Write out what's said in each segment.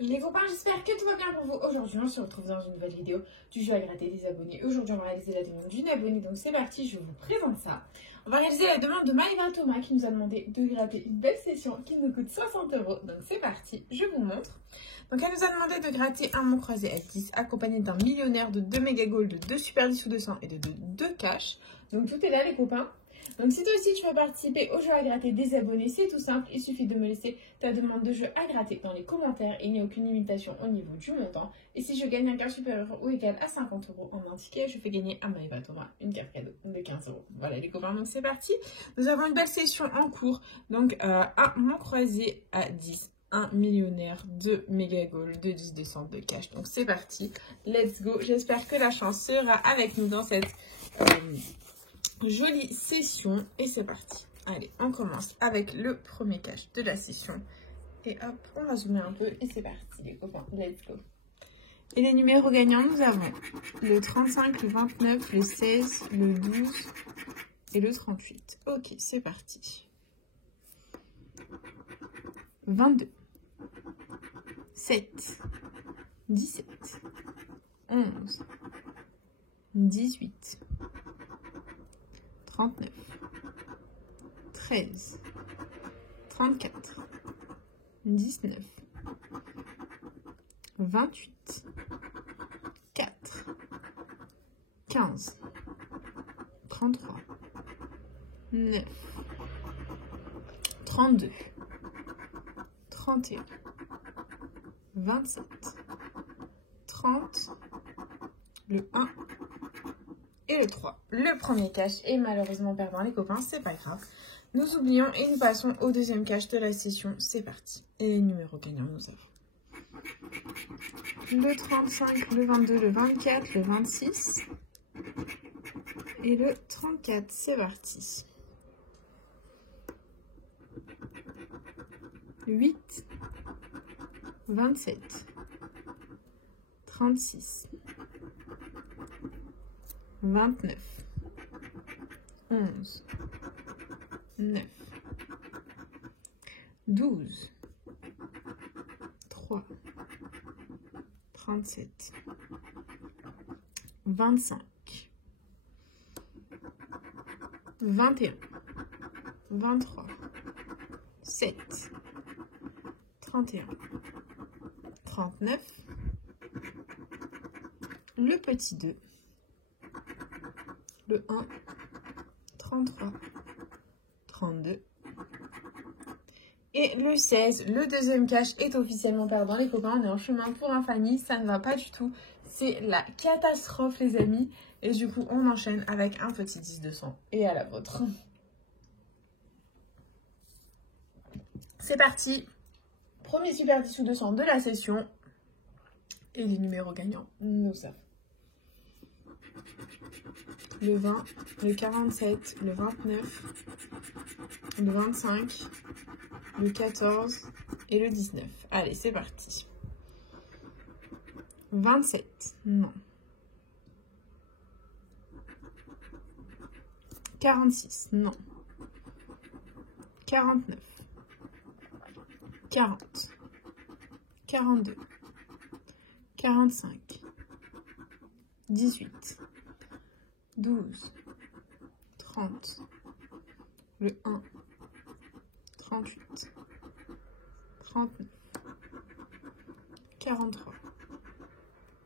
Les copains, j'espère que tout va bien pour vous. Aujourd'hui, on se retrouve dans une nouvelle vidéo du jeu à gratter des abonnés. Aujourd'hui, on va réaliser la demande d'une abonnée. Donc, c'est parti, je vous présente ça. On va réaliser la demande de Maëva Thomas qui nous a demandé de gratter une belle session qui nous coûte 60 €. Donc, c'est parti, je vous montre. Donc, elle nous a demandé de gratter un mot croisé F10 accompagné d'un millionnaire, de 2 méga gold, de 2 super 10 ou 200 et de 2 cash. Donc, tout est là, les copains. Donc si toi aussi tu veux participer au jeu à gratter des abonnés, c'est tout simple, il suffit de me laisser ta demande de jeu à gratter dans les commentaires. Il n'y a aucune limitation au niveau du montant. Et si je gagne un cash supérieur ou égal à 50 € en un ticket, je fais gagner à Maëva Thomas une carte cadeau de 15 €. Voilà les copains, donc c'est parti. Nous avons une belle session en cours. Donc un mot croisé à 10. Un millionnaire, 2 méga gold, 2 10 descentes de cash. Donc c'est parti, let's go. J'espère que la chance sera avec nous dans cette jolie session et c'est parti. Allez, on commence avec le premier cash de la session et hop, on va zoomer un peu et c'est parti les copains, let's go. Et les numéros gagnants, nous avons le 35, le 29, le 16, le 12 et le 38. Ok, c'est parti. 22, 7, 17, 11, 18, 39, 13, 34, 19, 28, 4, 15, 33, 9, 32, 31, 27, 30, le 1 et le 3. Le premier cash est malheureusement perdant les copains, c'est pas grave. Nous oublions et nous passons au deuxième cash de la session, c'est parti. Et les numéros gagnants nous avons le 35, le 22, le 24, le 26 et le 34, c'est parti. 8, 27, 36, 29, 11, 9, 12, 3, 37, 25, 21, 23, 7, 31, 39, le petit 2, le 1, 33, 32 et le 16. Le deuxième cash est officiellement perdant les copains, on est en chemin pour infamie, ça ne va pas du tout, c'est la catastrophe les amis. Et du coup on enchaîne avec un petit 10 200 et à la vôtre. C'est parti, premier super 10 ou 200 de la session et les numéros gagnants nous savons le 20, le 47, le 29, le 25, le 14 et le 19. Allez, c'est parti. 27, non. 46, non. 49, 40, 42, 45, 18, 12, 30, le 1, 38, 39, 43,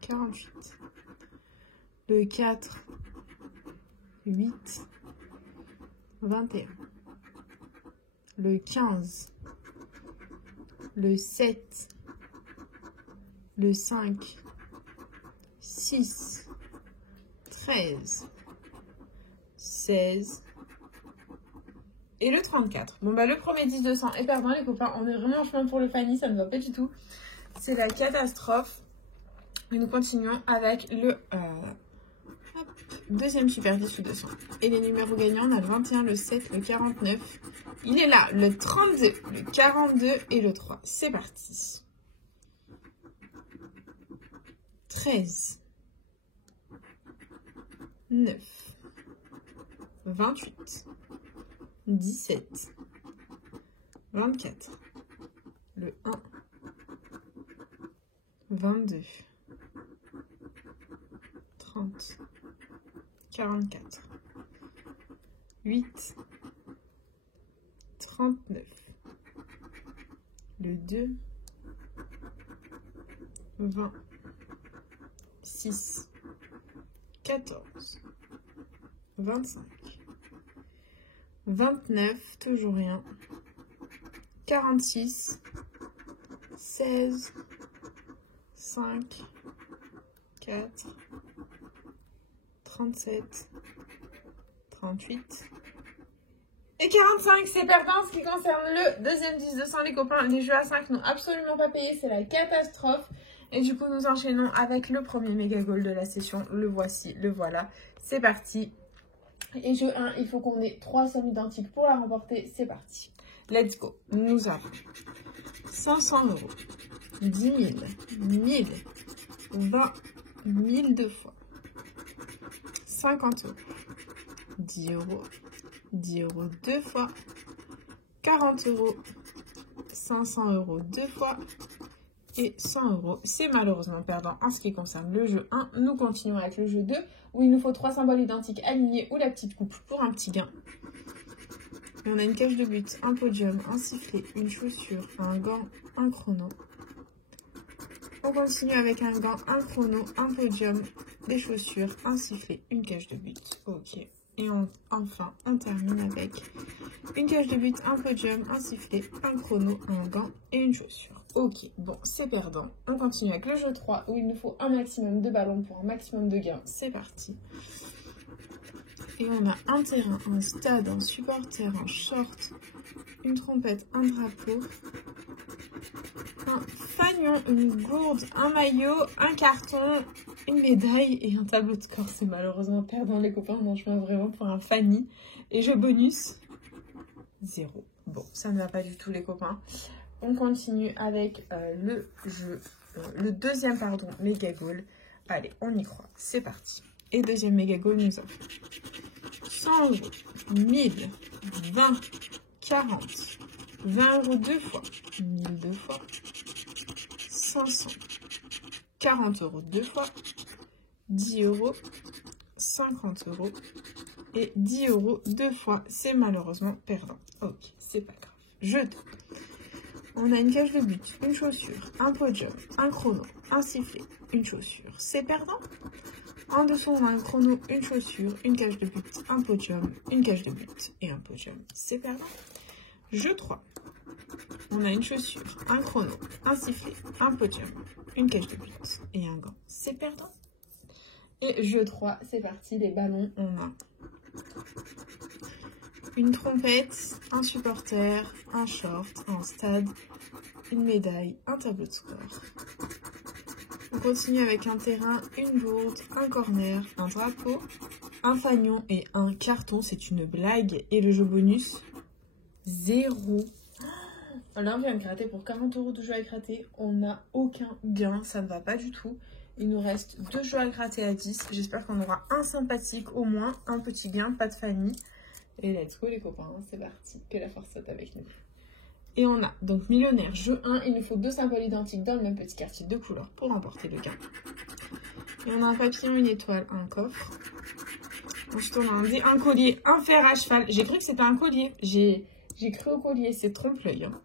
48, le 4, 8, 21, le 15, le 7, le 5, 6, 13, 16 et le 34. Bon bah le premier 10 200 est perdant les copains, on est vraiment en chemin pour le Fanny, ça ne va pas du tout. C'est la catastrophe. Et nous continuons avec le deuxième super 10 ou 200. Et les numéros gagnants, on a le 21, le 7, le 49. Il est là, le 32, le 42 et le 3. C'est parti. 13, 9, 28, 17, 24, le 1, 22, 30, 44, 8, 39, le 2, 20, 6, 14, 25, 29, toujours rien, 46, 16, 5, 4, 37, 38 et 45. C'est perdant. Ce qui concerne le deuxième 10-200, les copains, les jeux à 5 n'ont absolument pas payé, c'est la catastrophe. Et du coup, nous enchaînons avec le premier méga goal de la session. Le voici, le voilà. C'est parti. Et jeu 1, il faut qu'on ait 3 sommes identiques pour la remporter. C'est parti. Let's go. Nous avons 500 €, 10 000, 1000, 20, 1000 deux fois, 50 €, 10 €, 10 € deux fois, 40 €, 500 € deux fois et 100 €. C'est malheureusement perdant en ce qui concerne le jeu 1. Nous continuons avec le jeu 2 où il nous faut 3 symboles identiques alignés ou la petite coupe pour un petit gain. Et on a une cage de but, un podium, un sifflet, une chaussure, un gant, un chrono. On continue avec un gant, un chrono, un podium, des chaussures, un sifflet, une cage de but. Ok. Et enfin, on termine avec une cage de but, un podium, un sifflet, un chrono, un gant et une chaussure. Ok, bon, c'est perdant. On continue avec le jeu 3 où il nous faut un maximum de ballons pour un maximum de gains. C'est parti. Et on a un terrain, un stade, un supporter, un short, une trompette, un drapeau, un fanion, une gourde, un maillot, un carton, une médaille et un tableau de score. C'est malheureusement perdant, les copains. On en chemin vraiment pour un Fanny. Et jeu bonus, 0. Bon, ça ne va pas du tout, les copains. On continue avec le deuxième, méga goal. Allez, on y croit. C'est parti. Et deuxième méga goal, nous avons 100 €, 1000, 20, 40, 20 € deux fois, 1000 deux fois, 500, 40 € deux fois, 10 €, 50 € et 10 € deux fois. C'est malheureusement perdant. Ok, c'est pas grave. Je donne. On a une cage de but, une chaussure, un podium, un chrono, un sifflet, une chaussure. C'est perdant. En dessous, on a un chrono, une chaussure, une cage de but, un podium, une cage de but et un podium. C'est perdant. Jeu 3. On a une chaussure, un chrono, un sifflet, un podium, une cage de but et un gant. C'est perdant. Et jeu 3, c'est parti. Les ballons, on a une trompette, un supporter, un short, un stade, une médaille, un tableau de score. On continue avec un terrain, une gourde, un corner, un drapeau, un fanion et un carton. C'est une blague. Et le jeu bonus, 0. Là, on vient de gratter pour 40 € de jeux à gratter. On n'a aucun gain. Ça ne va pas du tout. Il nous reste 2 jeux à gratter à 10. J'espère qu'on aura un sympathique au moins. Un petit gain, pas de famille. Et let's go les copains. C'est parti. Que la force soit avec nous. Et on a donc millionnaire, jeu 1, il nous faut 2 symboles identiques dans le même petit quartier de couleur pour remporter le gain. Et on a un papillon, une étoile, un coffre. Ensuite on a un collier, un fer à cheval. J'ai cru que c'était un collier. J'ai cru au collier, c'est trompe-l'œil. Hein.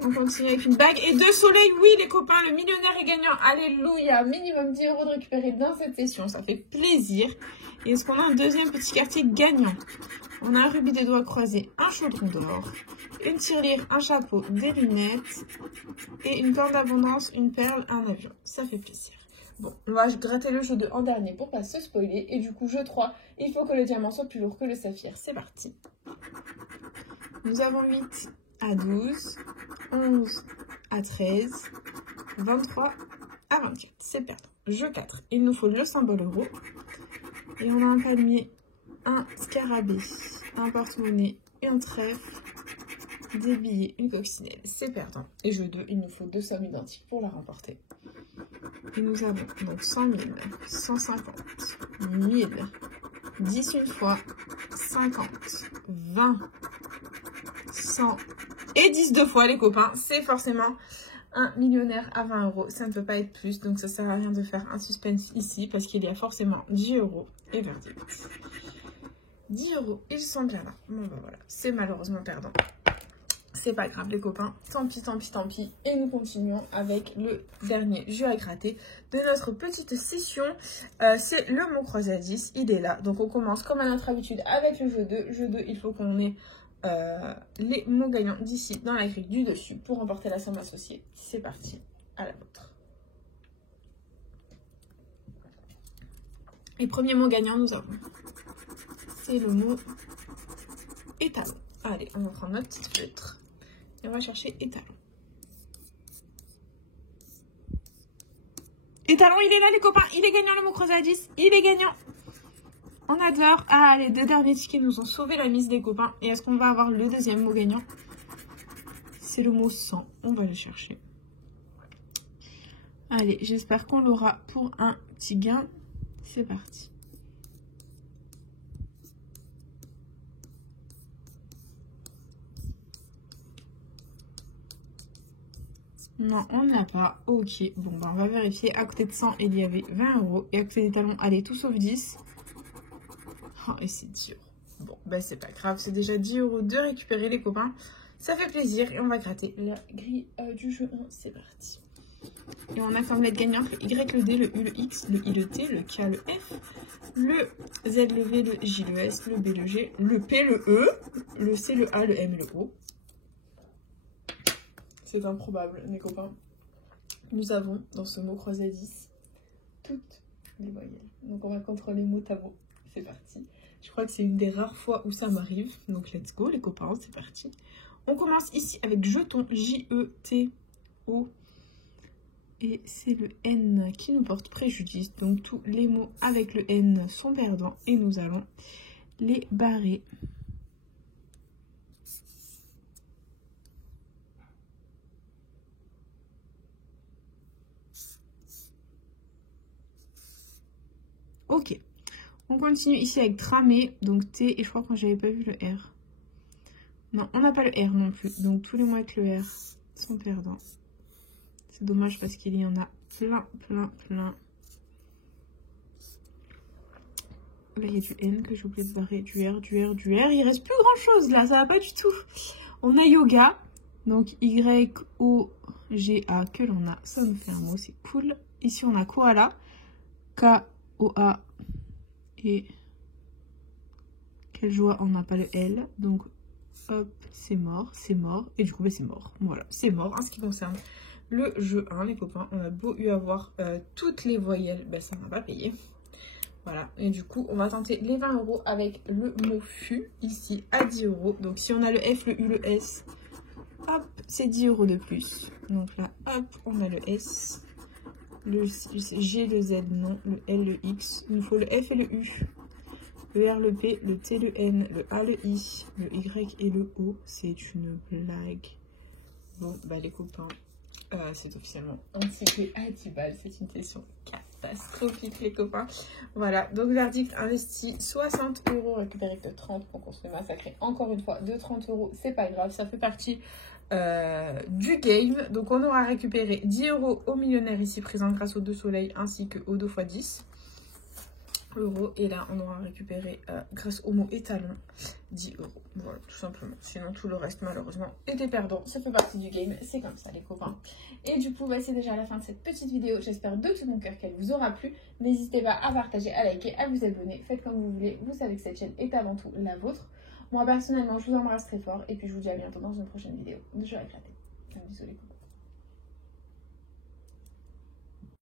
On continue avec une bague et 2 soleils. Oui les copains, le millionnaire est gagnant. Alléluia, minimum 10 € de récupérer dans cette session. Ça fait plaisir. Et est-ce qu'on a un deuxième petit quartier gagnant? On a un rubis des doigts croisés, un chaudron d'or, une tirelire, un chapeau, des lunettes et une corde d'abondance, une perle, un avion. Ça fait plaisir. Bon, on va gratter le jeu 2 en dernier pour pas se spoiler. Et du coup, jeu 3, il faut que le diamant soit plus lourd que le saphir. C'est parti. Nous avons 8 à 12, 11 à 13, 23 à 24. C'est perdant. Jeu 4. Il nous faut le symbole euro. Et on a un palmier, un scarabée, un porte-monnaie, un trèfle, des billets, une coccinelle. C'est perdant. Et jeu 2, il nous faut 2 sommes identiques pour la remporter. Et nous avons donc 100 000, 150, 1000, 10 une fois, 50, 20, 100 et 10 deux fois les copains. C'est forcément un millionnaire à 20 €. Ça ne peut pas être plus, donc ça sert à rien de faire un suspense ici parce qu'il y a forcément 10 € et verdict. 10 €, ils sont bien là. Bon ben voilà, c'est malheureusement perdant. C'est pas grave les copains, tant pis, tant pis, tant pis. Et nous continuons avec le dernier jeu à gratter de notre petite session. C'est le mot croisé à 10, il est là. Donc on commence comme à notre habitude avec le jeu 2. Jeu 2, il faut qu'on ait les mots gagnants d'ici dans la grille du dessus pour remporter la somme associée. C'est parti, à la vôtre. Et premier mot gagnant, nous avons, c'est le mot étalon. Allez, on va prendre notre petite feutre. Et on va chercher étalon. Étalon, il est là les copains. Il est gagnant le mot croisé à 10. Il est gagnant. On adore. Ah, les deux derniers tickets nous ont sauvé la mise des copains. Et est-ce qu'on va avoir le deuxième mot gagnant? C'est le mot 100. On va le chercher. Allez, j'espère qu'on l'aura pour un petit gain. C'est parti. Non, on n'a pas. Ok, bon, bah, on va vérifier. À côté de 100, il y avait 20 €. Et à côté des talons, allez, tout sauf 10. Oh, et c'est 10 €. Bon, bah, c'est pas grave. C'est déjà 10 € de récupérer, les copains. Ça fait plaisir. Et on va gratter la grille du jeu 1. C'est parti. Et on a comme lettre gagnante le Y, le D, le U, le X, le I, le T, le K, le F, le Z, le V, le J, le S, le B, le G, le P, le E, le C, le A, le M, le O. C'est improbable, mes copains. Nous avons, dans ce mot croisé à 10, toutes les voyelles. Donc, on va contrôler mot à mot. C'est parti. Je crois que c'est une des rares fois où ça m'arrive. Donc, let's go, les copains, c'est parti. On commence ici avec jeton, J-E-T-O. Et c'est le N qui nous porte préjudice. Donc, tous les mots avec le N sont perdants. Et nous allons les barrer. Ok, on continue ici avec tramé, donc T, et je crois que j'avais pas vu le R. Non, on n'a pas le R non plus, donc tous les mots avec le R sont perdants. C'est dommage parce qu'il y en a plein, plein, plein. Là, il y a du N que j'ai oublié de barrer, du R, du R, du R. Il reste plus grand chose là, ça va pas du tout. On a yoga, donc Y-O-G-A que l'on a, ça nous fait un mot, c'est cool. Ici, on a koala, K-O-A. Et quelle joie, on n'a pas le L. Donc, hop, c'est mort, c'est mort. Et du coup, bah, c'est mort. Voilà, c'est mort en ce qui concerne le jeu 1, les copains. On a beau eu avoir toutes les voyelles, bah, ça n'a pas payé. Voilà, et du coup, on va tenter les 20 € avec le mot FU, ici, à 10 €. Donc, si on a le F, le U, le S, hop, c'est 10 € de plus. Donc là, hop, on a le S. Le G, le Z, non. Le L, le X. Il nous faut le F et le U. Le R, le P, le T, le N, le A, le I, le Y et le O. C'est une blague. Bon, bah les copains, c'est officiellement un ticket à 10 balles. C'est une session catastrophique, les copains. Voilà, donc verdict investi 60 €, récupéré que 30 €. On se fait massacrer encore une fois de 30 €. C'est pas grave, ça fait partie du game. Donc on aura récupéré 10 € au millionnaire ici présent grâce aux 2 soleils ainsi que aux 2 x 10 €. Et là on aura récupéré grâce au mot étalon 10 €. Voilà, tout simplement. Sinon tout le reste malheureusement était perdant. Ça fait partie du game, c'est comme ça les copains. Et du coup bah, c'est déjà la fin de cette petite vidéo. J'espère de tout mon cœur qu'elle vous aura plu. N'hésitez pas à partager, à liker, à vous abonner. Faites comme vous voulez. Vous savez que cette chaîne est avant tout la vôtre. Moi personnellement je vous embrasse très fort et puis je vous dis à bientôt dans une prochaine vidéo de jeux à gratter. Un bisou les copains.